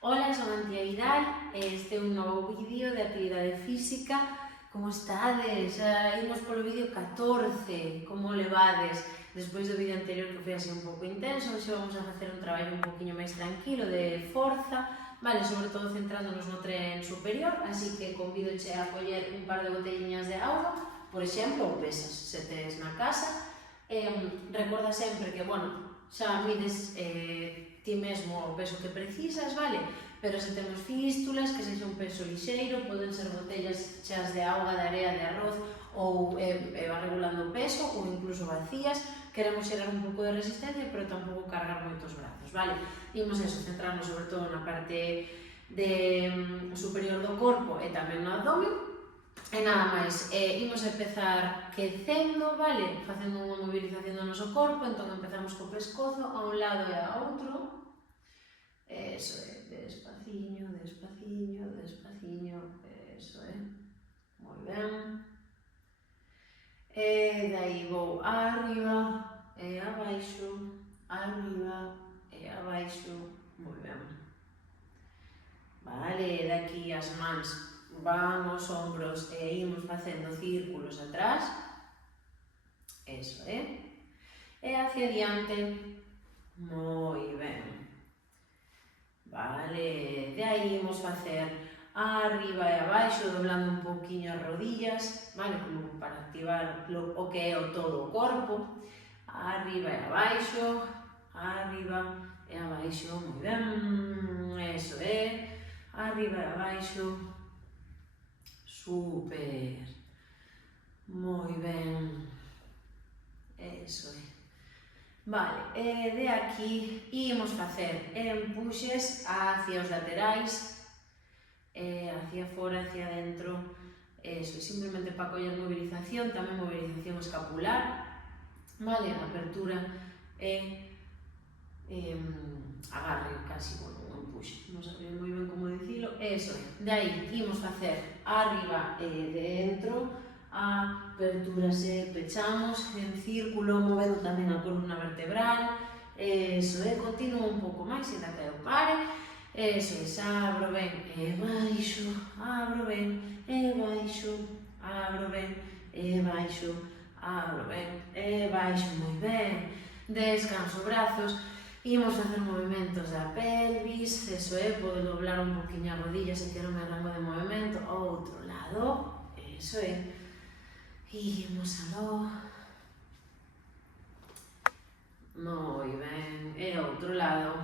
Ola, son Antía Vidal e este é un novo vídeo de actividade física. Como estades? Imos polo vídeo 14, como levades? Despois do vídeo anterior que foi así un pouco intenso, hoxe vamos a facer un traballo un poquinho máis tranquilo de forza, vale, sobre todo centrándonos no tren superior, así que convidoche a coller un par de botelliñas de auga, por exemplo, ou pesas, se tes na casa. Recorda sempre que, bueno, xa mides ti mesmo o peso que precisas, vale? Pero se temos fístulas, que sexa un peso lixeiro, poden ser botellas cheas de auga, de area, de arroz, ou va regulando o peso, ou incluso vacías. Queremos xerar un pouco de resistencia, pero tampouco cargar moitos brazos, vale? Imos eso, centrarnos sobre todo na parte superior do corpo e tamén no abdomen. E nada máis, imos empezar quecendo, vale? Facendo unha movilización do noso corpo, entón empezamos co pescozo a un lado e a outro. Eso é, despaciño, despaciño, despaciño, eso é, moi ben. E dai vou arriba e abaixo, arriba e abaixo, moi ben. Vale, daqui as mans van aos ombros e imos facendo círculos atrás, eso é, e hacia diante, moi ben. Vale, de aí imos facer arriba e abaixo, doblando un pouquiño as rodillas, vale, como para activar o que é o todo o corpo, arriba e abaixo, arriba e abaixo, moi ben, eso é, arriba e abaixo, super, moi ben, eso é. Vale, de aquí imos facer empuxes hacia os laterais, hacia fora, hacia dentro, eso, simplemente para coller movilización, tamén movilización escapular, vale, apertura e agarre, casi, bueno, un empuxe, non sabía moi ben como dicilo, eso é, de aí imos facer arriba e dentro, apertura se pechamos en círculo, movendo tamén a columna vertebral, eso é, continuo un pouco máis, ainda que eu pare, eso é, abro ben e baixo, abro ben e baixo, abro ben e baixo, abro ben e baixo, moi ben, descanso brazos, imos facer movimentos da pelvis, eso é, podo doblar un poquinho a rodilla se quero máis rango de movimento, outro lado, eso é, imos aló, moi ben, e outro lado,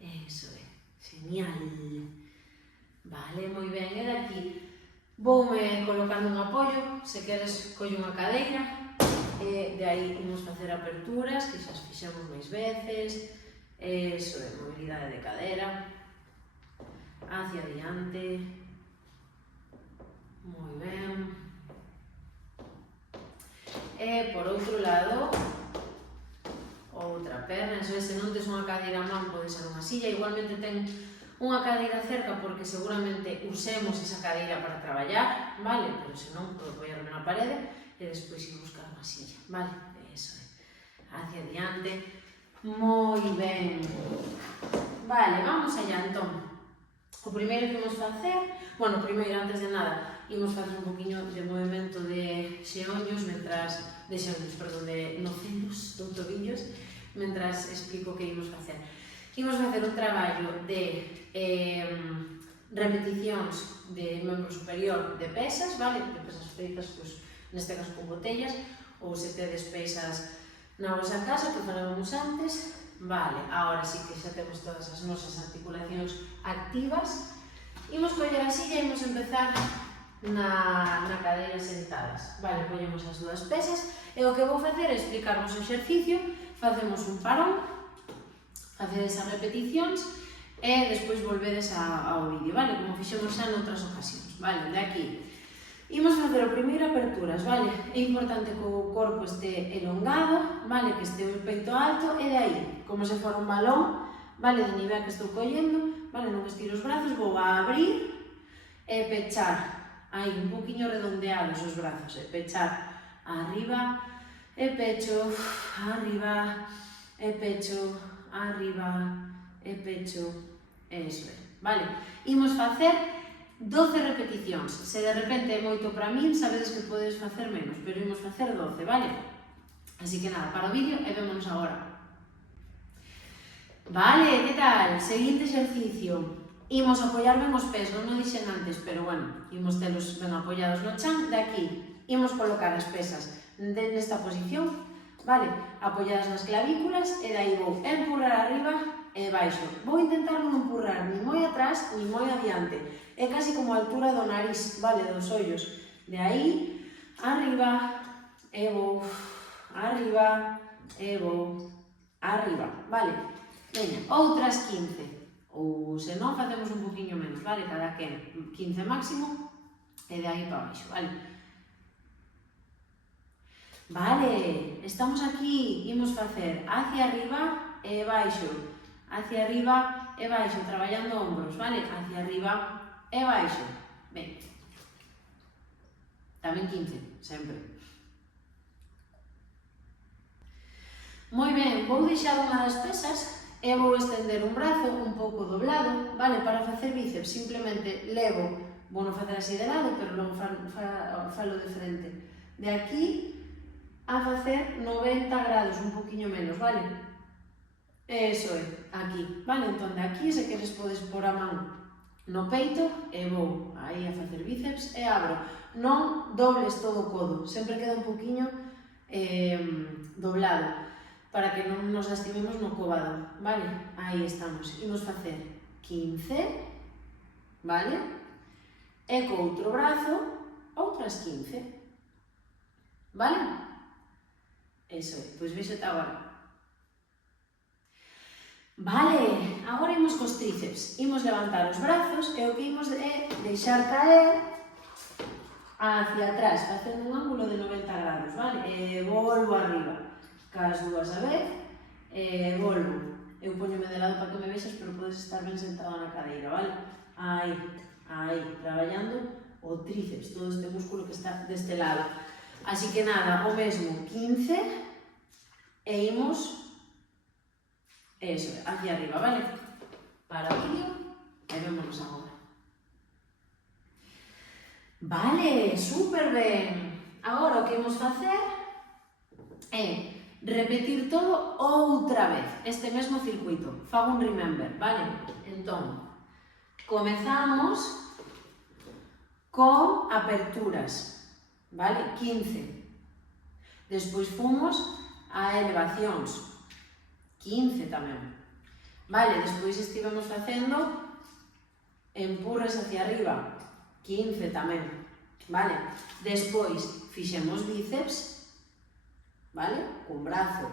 eso é, genial, vale, moi ben, e daqui voume colocando un apoio, se queres colle unha cadeira, e de aí imos facer aperturas, que xa as fixemos máis veces, eso é, mobilidade de cadera, hacia diante, moi ben, e por outro lado, outra perna, eso é, se non tes unha cadeira a man, pode ser unha silla, igualmente ten unha cadeira cerca porque seguramente usemos esa cadeira para traballar, vale? Pero se non, pode apoiarme na parede e despois ir buscar unha silla, vale? Eso é, hacia diante, moi ben. Vale, vamos allá, entón. O primeiro que imos facer, bueno, primeiro, antes de nada, imos facer un poquinho de movimento de xeonllos, de nocelos, ou tobillos, mentras explico o que imos facer. Imos facer un traballo de repeticións de membro superior de pesas, vale? De pesas feitas, pois, neste caso con botellas, ou se tedes pesas na vosa casa, que falábamos antes, vale, agora sí que xa temos todas as nosas articulacións activas. Imos coller a silla e imos empezar na cadeira sentadas, vale, collemos as dúas pesas e o que vou facer é explicarvos o exercicio, facemos un parón, facedes as repeticións e despois volvedes ao vídeo, vale, como fixemos xa noutras ocasións, vale, de aquí. Imos facer o primeiro aperturas, vale? É importante que o corpo este elongado, vale? Que este o peito alto e de aí, como se fora un balón, vale? De nivel que estou collendo, vale? Non estiro os brazos, vou a abrir e pechar, aí, un poquinho redondeados os brazos, e pechar arriba e pecho, arriba e pecho, arriba e pecho, Eso é, vale? Imos facer 12 repeticións. Se de repente é moito para min, sabedes que podedes facer menos, pero imos facer 12, vale? Así que nada, para o vídeo e vémonos agora. Vale, que tal? Seguinte exercicio. Imos apoiar ben os pés, non o dixen antes, pero bueno, imos telos ben apoiados no chan. De aquí, imos colocar as pesas nesta posición, vale? Apoiadas nas clavículas e dai vou empurrar arriba e baixo. Vou intentar non empurrar ni moi atrás ni moi adiante. É casi como a altura do nariz, vale? Dos ollos. De aí, arriba e vou, arriba e vou, arriba, vale? Veña, outras 15. Ou se non, facemos un poquinho menos, vale? Cada quen 15 máximo e de aí para baixo, vale? Vale, estamos aquí, imos facer hacia arriba e baixo, hacia arriba e baixo, traballando ombros, vale? Hacia arriba e baixo. Ben, tamén 15, sempre. Moi ben, vou deixar unha das pesas e vou estender un brazo un pouco doblado, vale? Para facer bíceps, simplemente levo, vou non facer así de lado, pero logo falo de frente. De aquí a facer 90 grados, un poquinho menos, vale? Eso é, aquí, vale? Entón, de aquí, se queres, podes pôr a man no peito e vou aí a facer bíceps e abro. Non dobles todo o codo, sempre queda un poquinho doblado, para que non nos lastimemos no cóbado, vale? Aí estamos. Imos facer 15, vale? E co outro brazo, outras 15, vale? Eso é, pois vexo ata agora. Vale, agora imos cos tríceps. Imos levantar os brazos e o que imos é deixar caer hacia atrás, facendo un ángulo de 90 grados, vale? E volvo arriba, cas dúas a vez, e volvo. Eu poñome de lado para que me vexas, pero podes estar ben sentado na cadeira, vale? Aí, aí, traballando o tríceps, todo este músculo que está deste lado. Así que nada, o mesmo, 15, e imos, eso, hacia arriba, vale? Para o vídeo, e vémonos agora. Vale, super ben. Agora o que imos facer é repetir todo outra vez, este mesmo circuito. Fago un remember, vale? Entón, comezamos con aperturas. Vale? 15. Despois fomos a elevacións. 15 tamén. Vale? Despois estivemos facendo empurres hacia arriba. 15 tamén. Vale? Despois fixemos bíceps. Vale? Cun brazo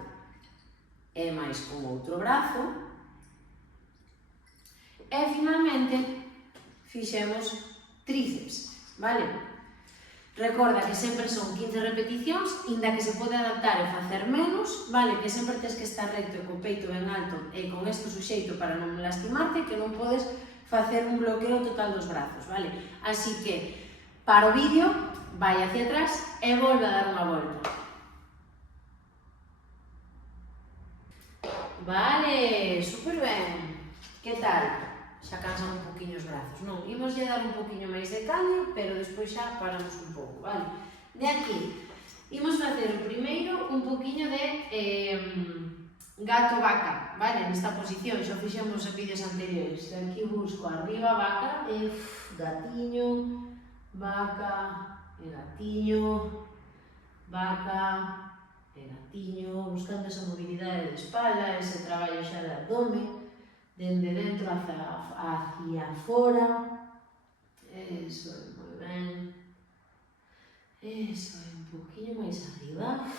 e máis con outro brazo. E finalmente fixemos tríceps. Vale? Recorda que sempre son 15 repeticións, inda que se pode adaptar e facer menos, vale? Que sempre tens que estar recto e co peito ben alto e con isto suxeito para non lastimarte, que non podes facer un bloqueo total dos brazos, vale? Así que, para o vídeo, vai hacia atrás e volve a dar unha volta. Vale, super ben. Que tal? Xa cansan un poquinho os brazos, non? Imos lle dar un poquinho máis de cambio, pero despois xa paramos un pouco, vale? De aquí, imos facer o primeiro un poquinho de gato-vaca, vale? Nesta posición, xa fixemos en vídeos anteriores. De aquí busco arriba, vaca, e gatiño, vaca, e gatiño, vaca, e gatiño, buscando esa mobilidade de espalda, ese traballo xa de abdome, dende dentro hacia fora. Eso é, moi ben. Eso é, un poquinho máis arriba.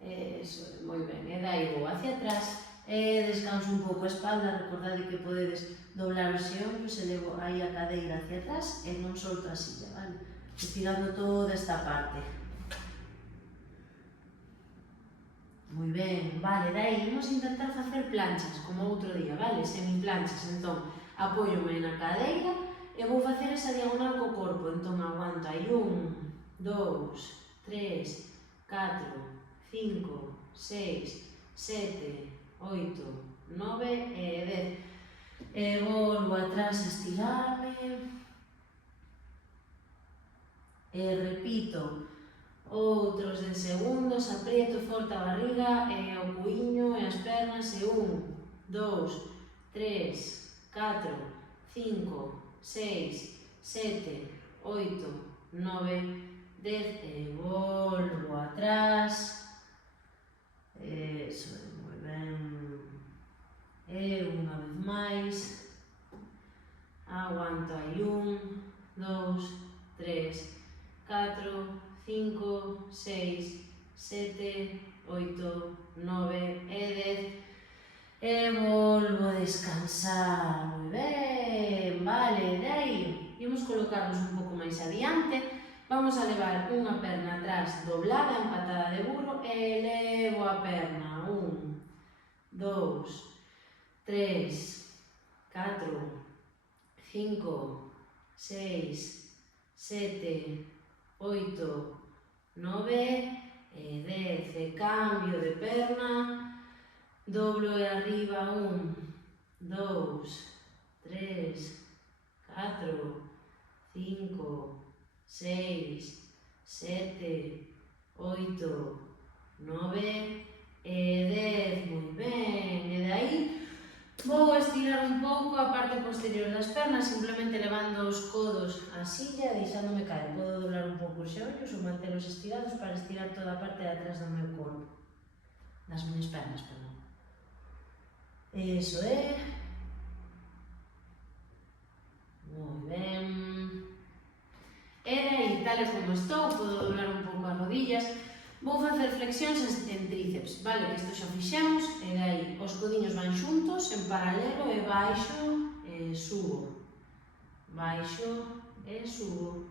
Eso é, moi ben. E dai vou hacia atrás e descanso un pouco a espalda. Recordade que podedes doblar os ombros e levo aí a cadeira hacia atrás e non solto a silla, vale? Estirando toda esta parte. Moi ben, vale, dai, imos intentar facer planchas, como outro día, vale? Semiplanchas, entón, apóiome na cadeira e vou facer esa diagonal co corpo, entón aguanto aí 1, 2, 3, 4, 5, 6, 7, 8, 9 e 10. E volvo atrás a estirarme. E repito outros 10 segundos, aprieto forte a barriga e o cuiño e as pernas e 1, 2, 3, 4, 5, 6, 7, 8, 9, 10 e volvo atrás. Eso é moi ben. E unha vez máis. Aguanto aí 1, 2, 3, 4, 5, 6, 7, 8, 9 e 10 e volvo a descansar. Moi ben, vale, de aí imos colocarnos un pouco máis adiante. Vamos a levar unha perna atrás doblada en patada de burro e elevo a perna. 1, 2, 3, 4, 5, 6, 7, 8, 9 e 10. E cambio de perna, doblo e arriba 1, 2, 3, 4, 5, 6, 7, 8, 9 e 10. Moi ben. E de aí vou estirar un pouco a parte posterior das pernas, simplemente levando os codos á silla e deixándome caer. Podo doblar un pouco os xeonllos ou mantelos estirados para estirar toda a parte de atrás do meu corpo. Das miñas pernas, perdón. Eso é. Moi ben. E aí, tal e como estou, podo doblar un pouco as rodillas. Vou facer flexións en tríceps, vale? Que isto xa fixemos, e aí os codiños van xuntos, en paralelo, e baixo, e subo. Baixo, e subo.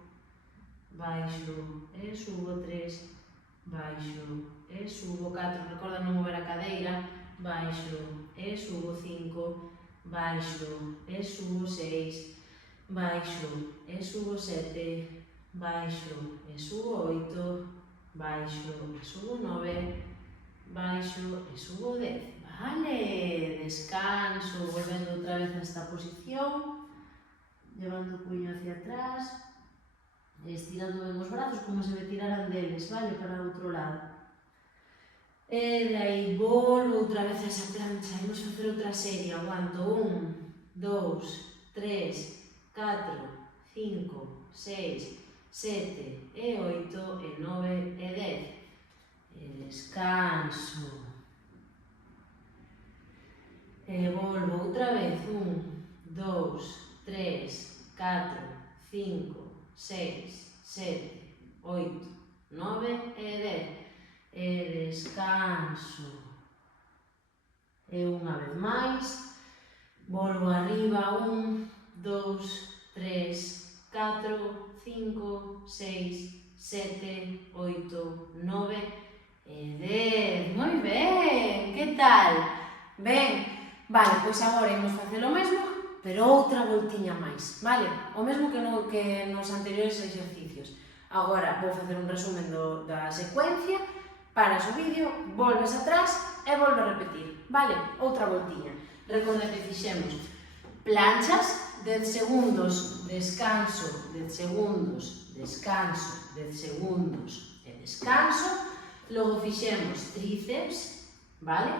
Baixo, e subo 3. Baixo, e subo 4. Recorda non mover a cadeira. Baixo, e subo 5. Baixo, e subo 6. Baixo, e subo 7. Baixo, e subo 8. Baixo e subo 9, baixo e subo 10. Vale, descanso, volvendo outra vez a esta posición, llevando o puño hacia atrás, estirando ben os brazos como se me tiraran deles, vale, para o outro lado. E de aí volvo outra vez a esa plancha, vamos a facer outra serie, aguanto 1, 2, 3, 4, 5, 6, 7 e 8 e 9 e 10 e descanso e volvo outra vez 1, 2, 3, 4, 5, 6, 7, 8, 9 e 10 e descanso e unha vez máis volvo arriba 1, 2, 3, 4, 5, 6, 7, 8, 9 e 10. Moi ben, que tal? Ben, vale, pois agora imos facer o mesmo, pero outra voltiña máis, vale? O mesmo que nos anteriores exercicios. Agora vou facer un resumen da secuencia, paras o vídeo, volves atrás e volves a repetir, vale? Outra voltiña. Recorda que fixemos planchas, 10 segundos, descanso, 10 segundos, descanso, 10 segundos e descanso. Logo fixemos tríceps, vale?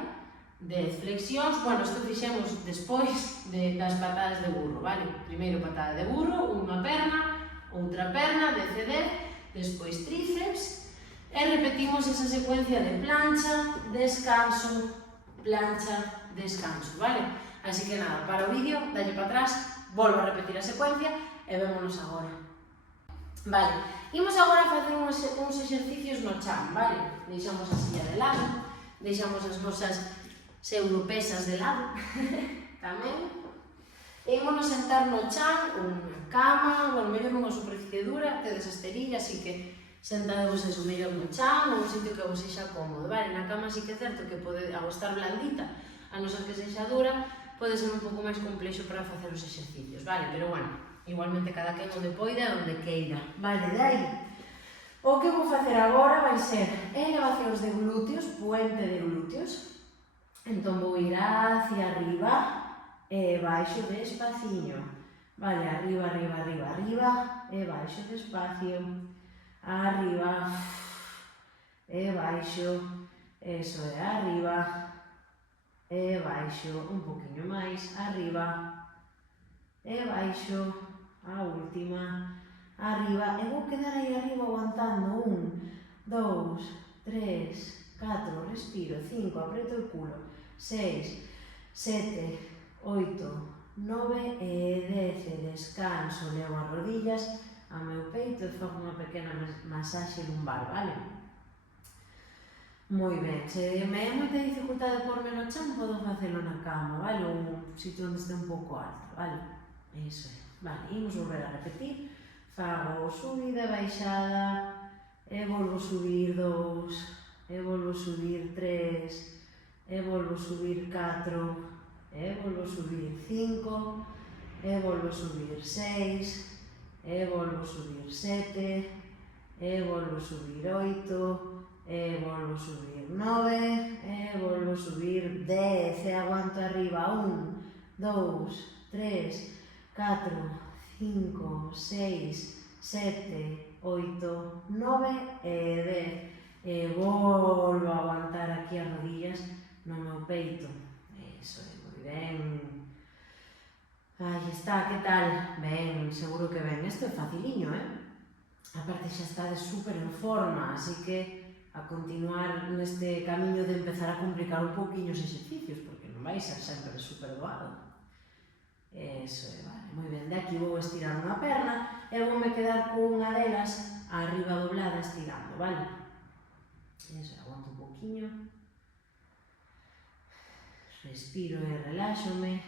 10 flexións, bueno, isto fixemos despois das patadas de burro, vale? Primeiro patada de burro, unha perna, outra perna, 10 e 10, despois tríceps, e repetimos esa secuencia de plancha, descanso, plancha, descanso, vale? Así que nada, para o vídeo, dalle para atrás, volvo a repetir a secuencia e vémonos agora. Vale, imos agora a facer uns exercicios no chan, vale? Deixamos a silla de lado, deixamos as nosas pseudopesas de lado, tamén. E ímonos sentar no chan, unha cama, bueno, mellor nunha superficie dura, tedes as terillas, así que sentadevos eso mellor no chan, ou un sitio que vos sexa cómodo, vale? Na cama sí que é certo que pode, ao estar blandita, a non ser que sexa dura, pode ser un pouco máis complexo para facer os exercicios, vale? Pero bueno, igualmente cada quen onde poida e onde queira, vale? De aí, o que vou facer agora vai ser elevacións de glúteos, puente de glúteos. Entón vou ir hacia arriba e baixo despaciño. Vale, arriba, arriba, arriba, arriba, e baixo despacio. Arriba, e baixo, eso é, arriba, e baixo, un poquinho máis, arriba, e baixo, a última, arriba, e vou quedar aí arriba aguantando, 1, 2, 3, 4, respiro, 5, apreto o culo, 6, 7, 8, 9 e 10, descanso, levo as rodillas ao meu peito e fago unha pequena masaxe lumbar, vale? Moi ben, se me é moita dificultade porme no chan, podo facelo na cama, vale? Ou un sitio onde este un pouco alto, vale? Iso é. Vale, imos volver a repetir. Fago subida, baixada, e volvo subir 2, e volvo subir 3, e volvo subir 4, e volvo subir 5, e volvo subir 6, e volvo subir 7, e volvo subir 8, e volvo subir 9, e volvo subir 10, e aguanto arriba 1, 2, 3, 4, 5, 6, 7, 8, 9 e 10. E volvo a aguantar aquí as rodillas no meu peito. Eso é, moi ben. Aí está, que tal? Ben, seguro que ben. Isto é faciliño, Aparte xa estades super en forma, así que a continuar neste camiño de empezar a complicar un pouquiño os exercicios, porque non vai ser sempre super doado. Eso é, vale, moi ben. De aquí vou estirar unha perna e voume quedar con unha delas arriba doblada estirando, vale? Eso, aguanto un pouquiño. Respiro e reláxome.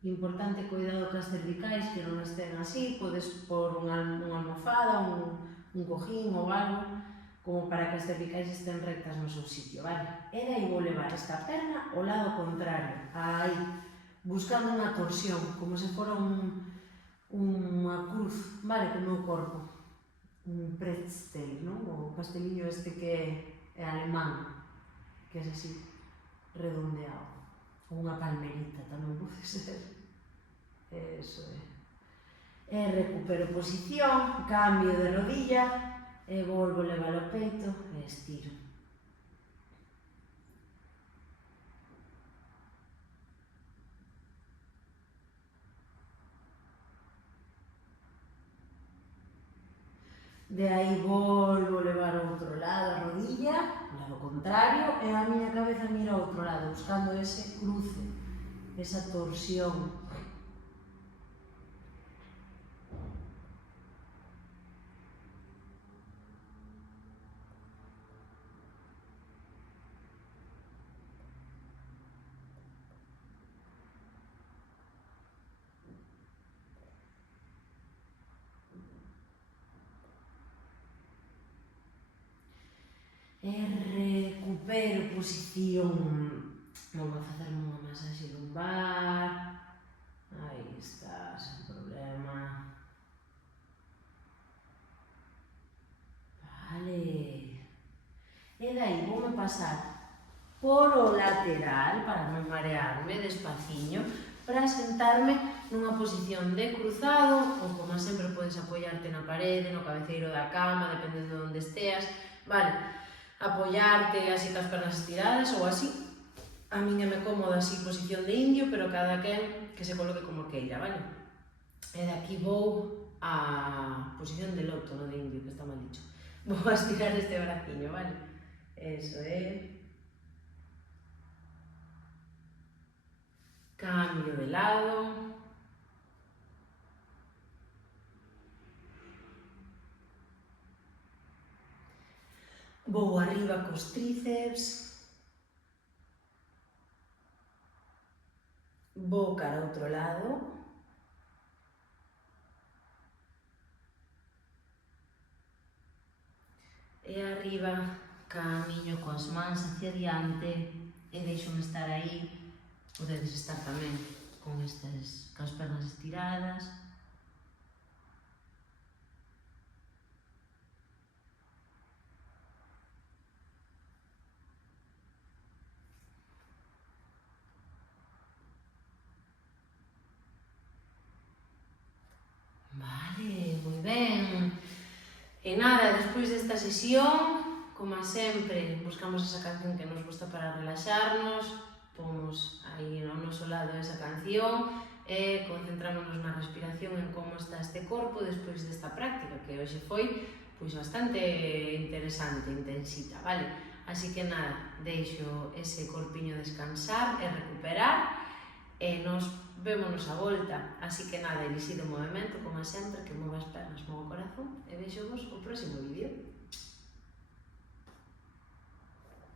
Importante cuidado cas cervicais, que non estén así, podes pôr unha almofada, un cojín ou algo, como para que as cervicais estén rectas no seu sitio, vale? E daí vou levar esta perna ao lado contrario, aí, buscando unha torsión, como se fora unha cruz, vale, co meu corpo. Un pretzel, non? O pasteliño este que é alemán, que é así, redondeado. Unha palmerita tamén pode ser. Eso é. E recupero posición, cambio de rodilla e volvo a levar o peito e estiro. De aí volvo a levar ao outro lado a rodilla, ao lado contrario, e a miña cabeza mira ao outro lado, buscando ese cruce, esa torsión. E recupero posición. Vou a facerme unha masaxe lumbar. Aí está, sen problema. Vale. E dai voume pasar por o lateral para non marearme despaciño, para sentarme nunha posición de cruzado, ou como sempre podes apoiarte na parede, no cabeceiro da cama, dependendo de onde esteas, vale, apoiarte así cas pernas estiradas ou así. A miña me cómoda así posición de indio, pero cada quen que se coloque como queira, vale? E de aquí vou a posición de loto, non de indio, que está mal dicho. Vou a estirar este braciño, vale? Eso é. Cambio de lado. Vou arriba cos tríceps. Vou cara ao outro lado. E arriba camiño coas mans hacia diante e deixome estar aí. Podedes estar tamén con as pernas estiradas. Vale, moi ben. E nada, despois desta sesión, como sempre, buscamos esa canción que nos gusta para relaxarnos, pomos aí ao noso lado esa canción e concentrámonos na respiración en como está este corpo despois desta práctica, que hoxe foi pois bastante interesante, intensita, vale? Así que nada, deixo ese corpiño descansar e recuperar e nos vémonos a volta. Así que nada, elixid o movimento, como sempre, que mova as pernas, mova o corazón e vexo vos o próximo vídeo.